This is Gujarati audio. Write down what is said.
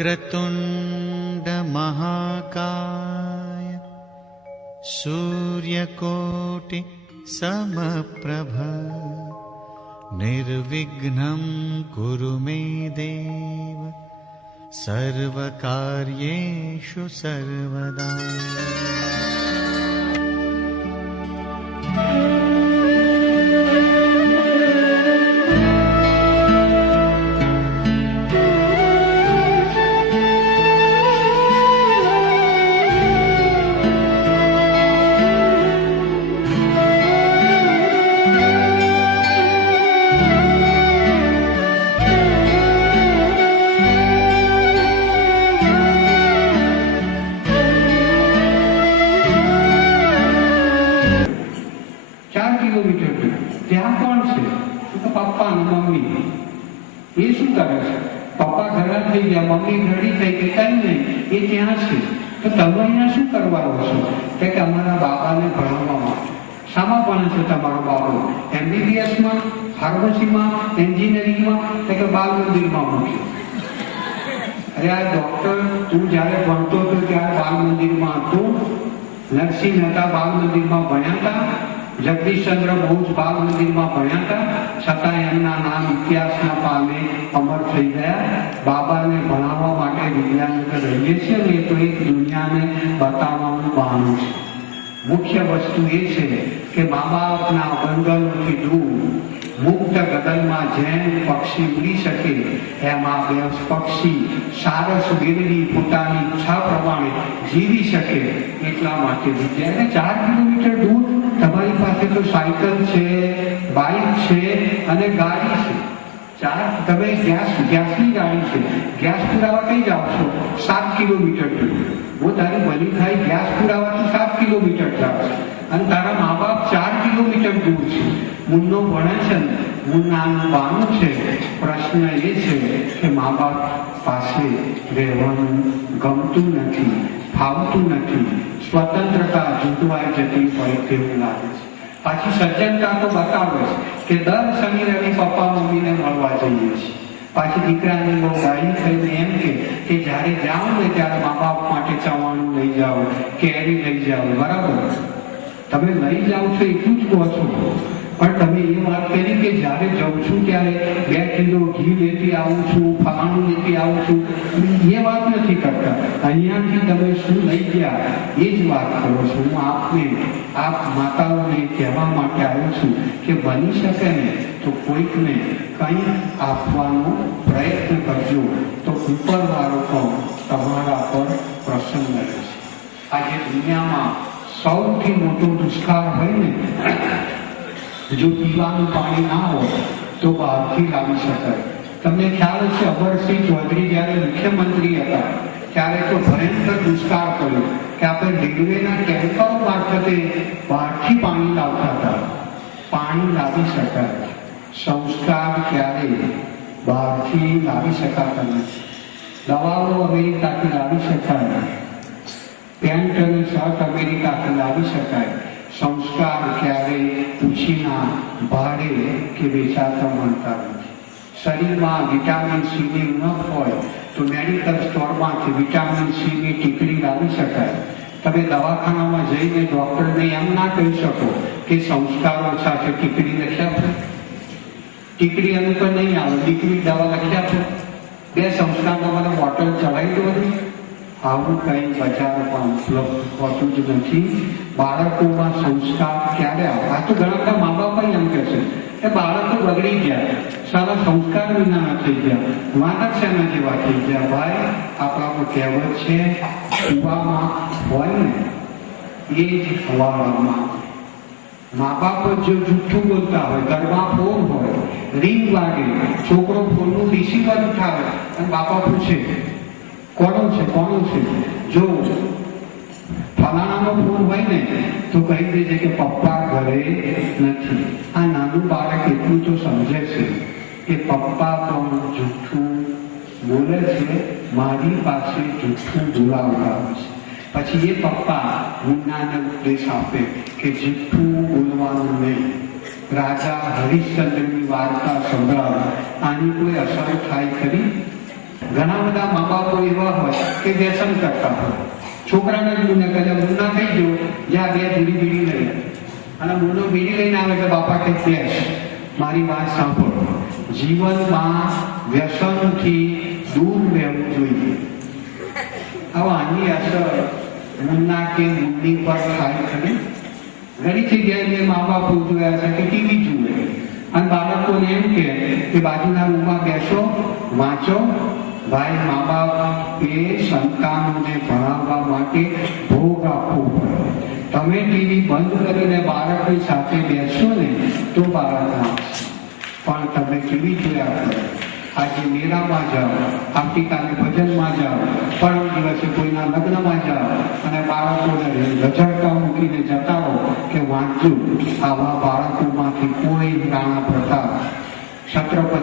વક્રતુંડ મહાકાય સૂર્યકોટિ સમપ્રભ નિર્વિઘ્नं કુરુ મે દેવ સર્વકાર્યેષુ સર્વદા. નરસિંહ મહેતા બાલ મંદિરમાં ભણ્યા હતા, જગદીશચંદ્ર બોઝ બાલ મંદિરમાં ભણ્યા હતા, છતાં એમના નામ ઇતિહાસના પાને અમર થઈ ગયા. બાબાને ભણાવવા માટે વિદ્યાનગર રહીએ છીએ ને એ તો એક દુનિયાને બતાવવાનું બહાનું છે. મુખ્ય વસ્તુ એ છે કે મા બાપના બંધનોથી દૂર મુક્ત ગગનમાં જેમ પક્ષી ઉડી શકે એમ આ બે પક્ષી સારસ બેલડી પોતાની ઈચ્છા પ્રમાણે જીવી શકે એટલા માટે વિદ્યા. 4 કિલોમીટર દૂર તમારી પાસે તો સાયકલ છે, બાઇક છે અને ગાડી છે. તમે ગેસની ગાડી છે, ગેસ પુરાવા કઈ જાઓ છો? 7 કિલોમીટર દૂર. હું તારી બની થાય ગેસ પુરાવાથી 7 કિલોમીટર જાવ અને તારા મા બાપ 4 કિલોમીટર દૂર છે. મુન્નો ભણે છે ને, મુન્નાનું બાનું છે. પ્રશ્ન એ છે કે મા બાપ પાસે રહેવાનું ગમતું નથી, ફાવતું નથી, સ્વતંત્રતા જૂટવાઈ જતી હોય તેવું લાગે છે. પાછી સજ્જનતા તો બતાવે છે કે દર શનિ રવિ પપ્પા મમ્મીને મળવા જઈએ છીએ. પાછી દીકરાની બહુ ગાડી થઈને એમ કે જ્યારે જાઓ ને ત્યારે મા બાપ માટે ચવાણું લઈ જાઓ, કેરી લઈ જાઓ. બરાબર, તમે લઈ જાઓ છો એટલું જ કહો છો, પણ તમે એ વાત કરી કે જ્યારે જાઉં છું ત્યારે 2 કિલો ઘી લેતી આવું છું, ફલાણું લેતી આવું છું, એ વાત નથી કરતા. અહીંયાથી તમે શું લઈ ગયા એ જ વાત કરો છો. હું આપ માતાઓને કહેવા માટે આવ્યો છું કે બની શકે ને તો કોઈકને કંઈ આપવાનો પ્રયત્ન કરજો, તો ઉપરવાળો પણ તમારા પર પ્રસન્ન રહેશે. આજે દુનિયામાં સૌથી મોટો દુષ્કાળ હોય ને, જો પીવાનું પાણી ના હોય તો બહારથી લાવી શકાય. તમને ખ્યાલ છે અમરસિંહ ચૌધરી જયારે મુખ્યમંત્રી હતા ત્યારે તો ભયંકર દુષ્કાળ કર્યો કે આપણે રેલવેના ટેન્કરો મારફતે બહારથી પાણી લાવતા હતા. પાણી લાવી શકાય, સંસ્કાર ક્યારેય બહારથી લાવી શકાતા નથી. દવાઓ અમેરિકાથી લાવી શકાય, પેન્ટ અને શર્ટ અમેરિકાથી લાવી શકાય. સંસ્કાર ક્યારેય પૂછીના ભાડે કે વેચાતા મળતા નથી. શરીરમાં વિટામિન સીની ઉણપ હોય તો મેડિકલ સ્ટોરમાંથી વિટામિન સીની ટીકડી લાવી શકાય. તમે દવાખાનામાં જઈને ડોક્ટરને એમ ના કહી શકો કે સંસ્કાર ઓછા છે, ટીકડી લખી આપો. ટીકડી અનુકૂળ નહીં આવે, ટીકડી દવા લખી આપો. 2 સંસ્કારમાં મને બોટલ ચડાવી દો. આવું કંઈ બજારમાં ઉપલબ્ધ હોતું જ નથી. બાળકોમાં સંસ્કાર ક્યારે આવે? આ તો ઘણા મા બાપ એમ કહે છે કે બાળકો બગડી ગયા, સારા સંસ્કાર વિના થઈ ગયા, વાનર શેના જેવા થઈ ગયા. ભાઈ, આપણામાં કહેવત છે કુવામાં હોય ને એ જ હવામાનમાં. મા બાપ જો જૂઠું બોલતા હોય, ઘરમાં ફોન હોય, રીંગ વાગે, છોકરો ફોનનું રિસીવર ઉઠાવે અને બાપા પૂછે કોનો છે, કોનો છે? જો ફલાણાનો ફોન હોય ને તો કહી દેજે કે પપ્પા ઘરે નથી. આ નાનું બાળક એટલું તો સમજે છે કે પપ્પા પણ જૂઠું બોલે છે, મારી પાસે જૂઠું બોલાવડાવે છે. પછી એ પપ્પા મુન્નાને ઉપદેશ આપે કે જૂઠું બોલવાનું નહીં. રાજા હરિશ્ચંદ્રની વાર્તા સંભળાવે, આની કોઈ અસર થાય ખરી? ઘણા બધા મા બાપો એવા હોય કે વ્યસન કરતા હોય, છોકરાને જ મને કહે મુન્ના થઈ ગયો, જ્યાં બે બીડી લઈ અને મુન્નો બીડી લઈને આવે કે બાપા કે બેસ, મારી વાત સાંભળો, જીવનમાં વ્યસનથી દૂર રહેવું જોઈએ. હવે આની અસર મુન્ના કે મુન્ની પર થાય ખરી? ઘણી જગ્યાએ મેં મા બાપ જોયા છે કે ટીવી જુએ અને બાળકોને એમ કે બાજુના રૂમમાં બેસો, વાંચો. ભાઈ, મા બાપ એ સંતાનોને ભણાવવા માટે ભોગ આપવો પડે. તમે ટીવી બંધ કરીને બાળકની સાથે બેસો ને તો બાળક વાંચશે. પણ તમે ટીવી જોયા કરો, આજે મેળામાં જાઓ, આવતીકાલે ભજનમાં જાઓ, પરમ દિવસે કોઈના લગ્નમાં જાઓ અને બાળકોને રઝળતા મૂકીને જતા હો કે વાંચજો. આવા બાળકોમાંથી કોઈ રાણા પ્રતાપ, છત્રપતિ